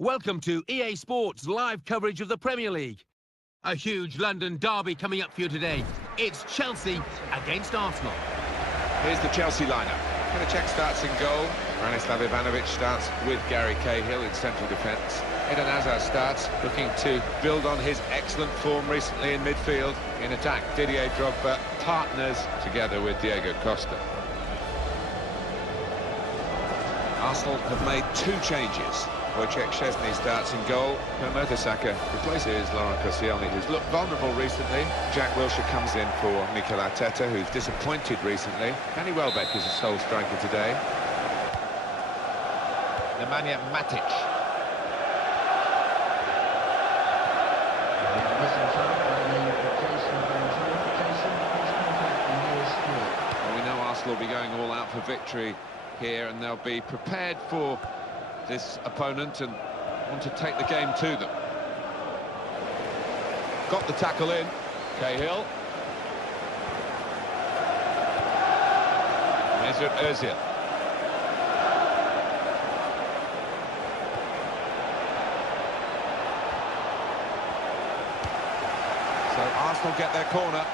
Welcome to EA Sports live coverage of the Premier League. A huge London derby coming up for you today. It's Chelsea against Arsenal. Here's the Chelsea lineup. Check starts in goal. Branislav Ivanovic starts with Gary Cahill in central defence. Eden Hazard starts, looking to build on his excellent form recently in midfield. In attack, Didier Drogba partners together with Diego Costa. Arsenal have made two changes. Wojciech Szczesny starts in goal. Mertesacker replaces Laurent Koscielny, who's looked vulnerable recently. Jack Wilshere comes in for Mikel Arteta, who's disappointed recently. Danny Welbeck is the sole striker today. Nemanja Matic. Well, we know Arsenal will be going all out for victory here, and they'll be prepared for this opponent and want to take the game to them. Got the tackle in, Cahill. Mesut Ozil. So Arsenal get their corner.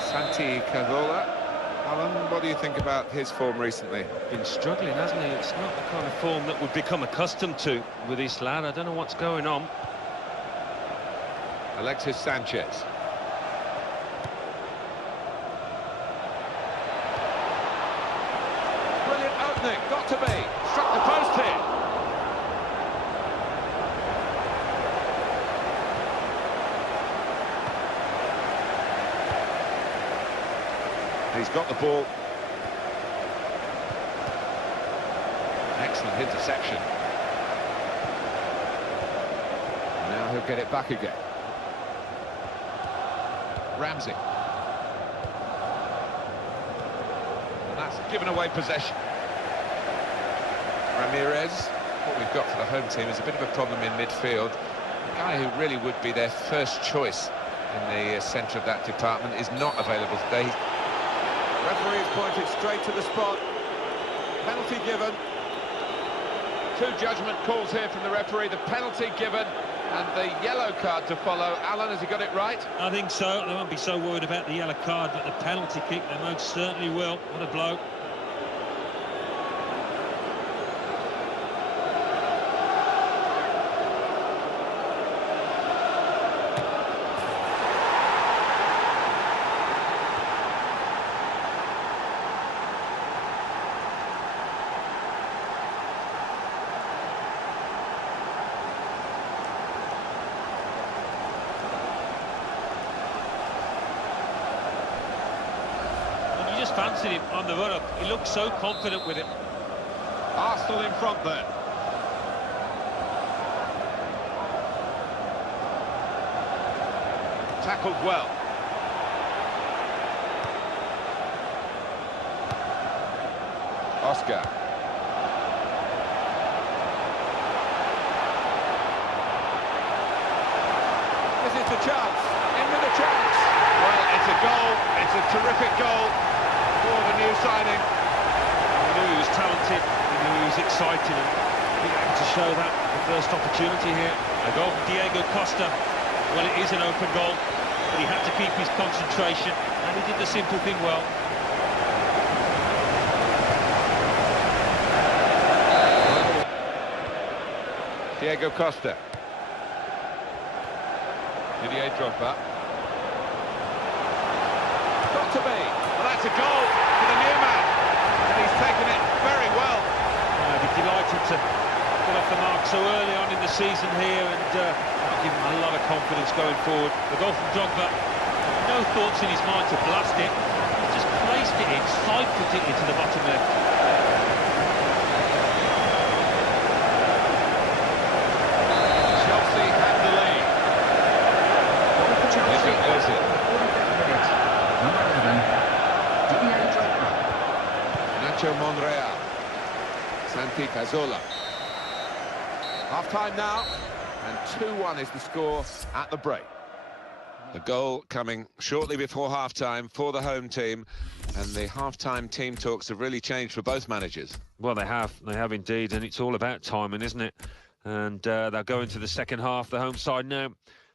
Santi Cazorla. Alan, what do you think about his form recently? Been struggling, hasn't he? It's not the kind of form that we've become accustomed to with this lad. I don't know what's going on. Alexis Sanchez. Brilliant opening, got to be. Struck the post here. He's got the ball. Excellent interception. Now he'll get it back again. Ramsey. And that's given away possession. Ramirez. What we've got for the home team is a bit of a problem in midfield. The guy who really would be their first choice in the centre of that department is not available today. Referee's pointed straight to the spot. Penalty given. Two judgment calls here from the referee. The penalty given and the yellow card to follow. Alan, has he got it right? I think so. They won't be so worried about the yellow card, but the penalty kick, they most certainly will. What a blow. Fancied him on the run-up. He looked so confident with it. Arsenal in front there. Tackled well. Oscar. This is the chance. In with the chance. Well, it's a goal. It's a terrific goal for the new signing. We knew he was talented, we knew he was exciting, and he had to show that the first opportunity here. A goal from Diego Costa. Well, it is an open goal, but he had to keep his concentration, and he did the simple thing well. Diego Costa. Didier Drogba. Got to be. Well, that's a goal for the new man, and he's taken it very well. I'd be delighted to get off the mark so early on in the season here, and give him a lot of confidence going forward. The goal from Drogba, no thoughts in his mind to blast it. He just placed it in, side-foot it into the bottom left. Chelsea had the lead. Mesut Ozil. Nacho Monreal. Santi Cazorla. Half-time now, and 2-1 is the score at the break. The goal coming shortly before half-time for the home team. And the half-time team talks have really changed for both managers. Well, they have indeed, and it's all about timing, isn't it? And they'll go into the second half, the home side now,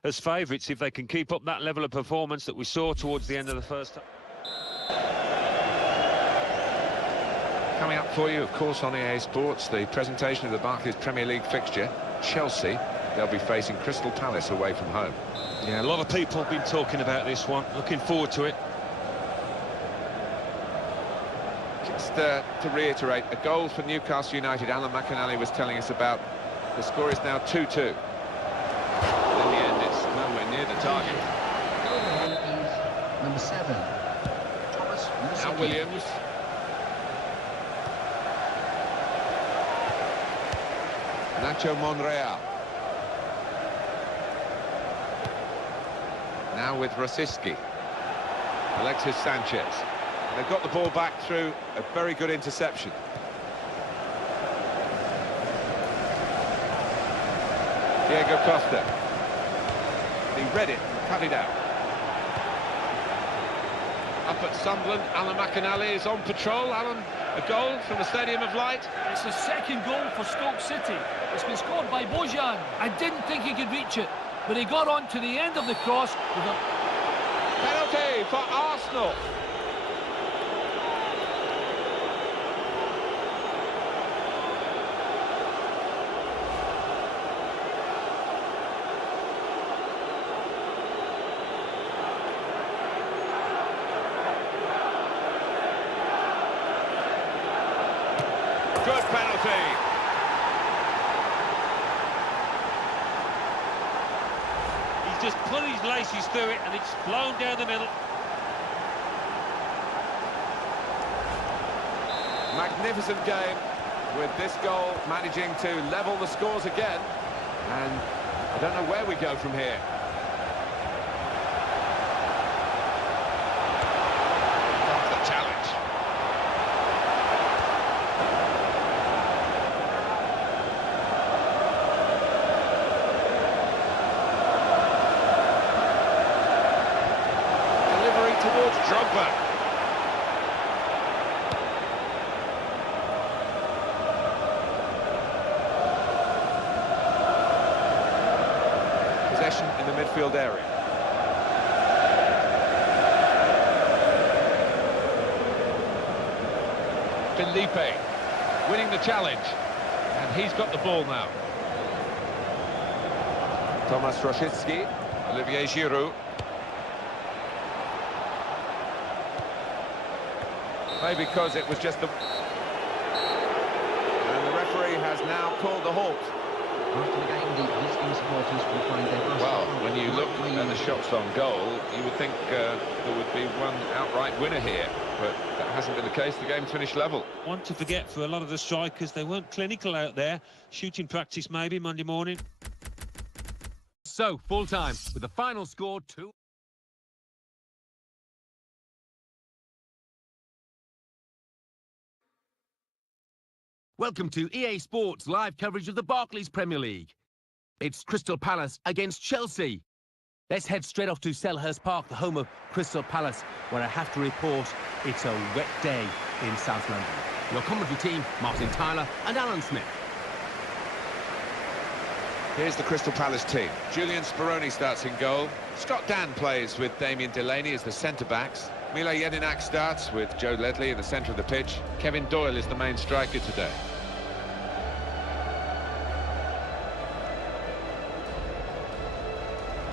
as favourites if they can keep up that level of performance that we saw towards the end of the first half. Coming up for you, of course, on EA Sports, the presentation of the Barclays Premier League fixture. Chelsea, they'll be facing Crystal Palace away from home. Yeah, a lot of people have been talking about this one. Looking forward to it. Just to reiterate, a goal for Newcastle United, Alan McInally was telling us about. The score is now 2-2. In the end, it's nowhere near the target. Number 7, Thomas. Now Williams. Nacho Monreal. Now with Rosicky. Alexis Sanchez. They've got the ball back through a very good interception. Diego Costa. He read it and cut it out. Up at Sunderland, Alan McInally is on patrol. Alan, a goal from the Stadium of Light. It's the second goal for Stoke City. It's been scored by Bojan. I didn't think he could reach it, but he got on to the end of the cross with a penalty for Arsenal. Good penalty. He's just put his laces through it and it's blown down the middle. Magnificent game, with this goal managing to level the scores again. And I don't know where we go from here. The challenge. Towards Drogba. Possession in the midfield area. Felipe winning the challenge, and he's got the ball now. Thomas Rosicky, Olivier Giroud. Maybe because it was just the... And the referee has now called the halt. After the game, the visiting supporters will find their first... Well, when you look at the shots on goal, you would think there would be one outright winner here, but that hasn't been the case. The game's finished level. One to forget for a lot of the strikers, they weren't clinical out there. Shooting practice maybe Monday morning. So, full-time, with the final score 2. Welcome to EA Sports live coverage of the Barclays Premier League. It's Crystal Palace against Chelsea. Let's head straight off to Selhurst Park, the home of Crystal Palace, where I have to report it's a wet day in South London. Your commentary team, Martin Tyler and Alan Smith. Here's the Crystal Palace team. Julian Speroni starts in goal. Scott Dan plays with Damien Delaney as the centre-backs. Mila Jedinak starts with Joe Ledley in the centre of the pitch. Kevin Doyle is the main striker today.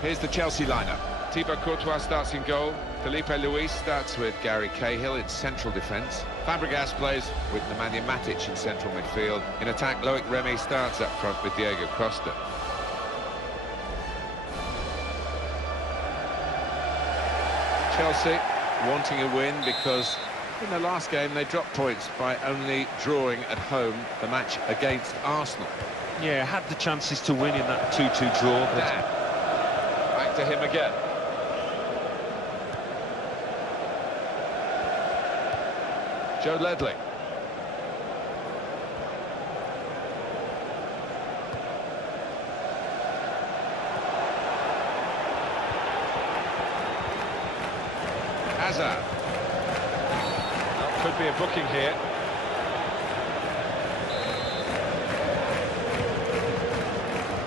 Here's the Chelsea lineup. Thibaut Courtois starts in goal. Felipe Luis starts with Gary Cahill in central defence. Fabregas plays with Nemanja Matic in central midfield. In attack, Loic Remy starts up front with Diego Costa. Chelsea wanting a win because in the last game they dropped points by only drawing at home the match against Arsenal. Yeah, had the chances to win in that 2-2 draw. But... Dan. Back to him again. Joe Ledley. Hazard. Could be a booking here.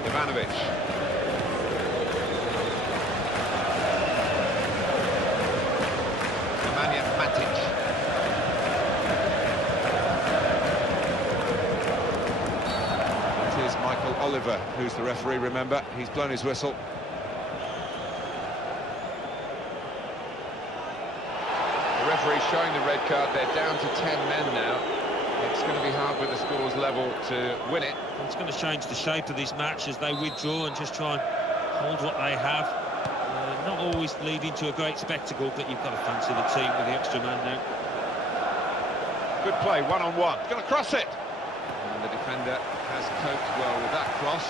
Ivanovic. Nemanja Matic. It is Michael Oliver who's the referee, remember. He's blown his whistle. The referee showing the red card. They're down to 10 men now. It's going to be hard with the scores level to win it. It's going to change the shape of this match as they withdraw and just try and hold what they have. Not always leading to a great spectacle, but you've got to fancy the team with the extra man now. Good play, one-on-one. Going to cross it. And the defender has coped well with that cross.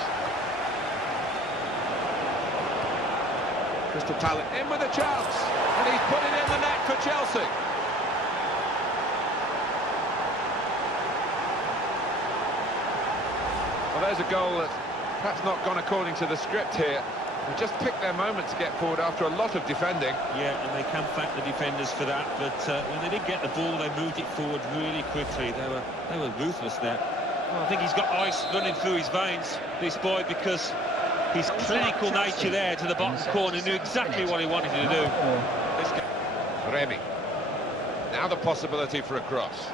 Crystal Palace in with a chance. And he's put it in the net for Chelsea. Well, there's a goal that's perhaps not gone according to the script here. They just picked their moment to get forward after a lot of defending. Yeah, and they can thank the defenders for that, but when they did get the ball, they moved it forward really quickly. They were ruthless there. Well, I think he's got ice running through his veins, this boy, because his clinical nature there to the bottom corner knew exactly what he wanted to do. Remy. Now the possibility for a cross.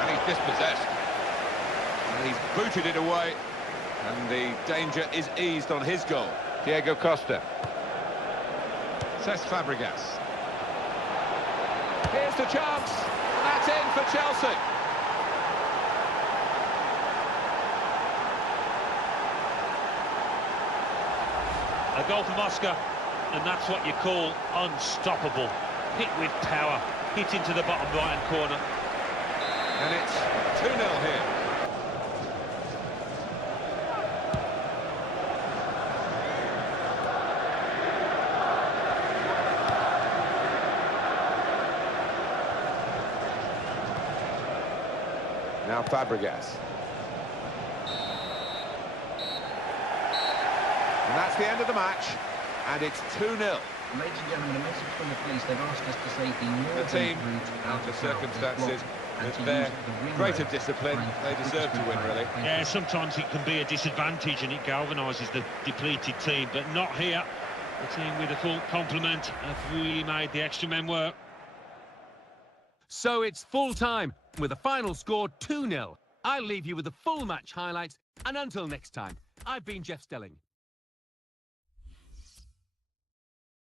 And he's dispossessed. And he's booted it away. And the danger is eased on his goal. Diego Costa. Cesc Fabregas. Here's the chance. And that's in for Chelsea. A goal from Oscar, and that's what you call unstoppable. Hit with power, hit into the bottom right-hand corner. And it's 2-0 here. Now Fabregas. And that's the end of the match, and it's 2-0. Ladies and gentlemen, a message from the police. They've asked us to say The team, under circumstances, with their greater discipline, they deserve to win, really. Yeah, sometimes it can be a disadvantage and it galvanises the depleted team, but not here. The team with a full complement have really made the extra men work. So it's full time, with the final score 2-0. I'll leave you with the full match highlights, and until next time, I've been Jeff Stelling.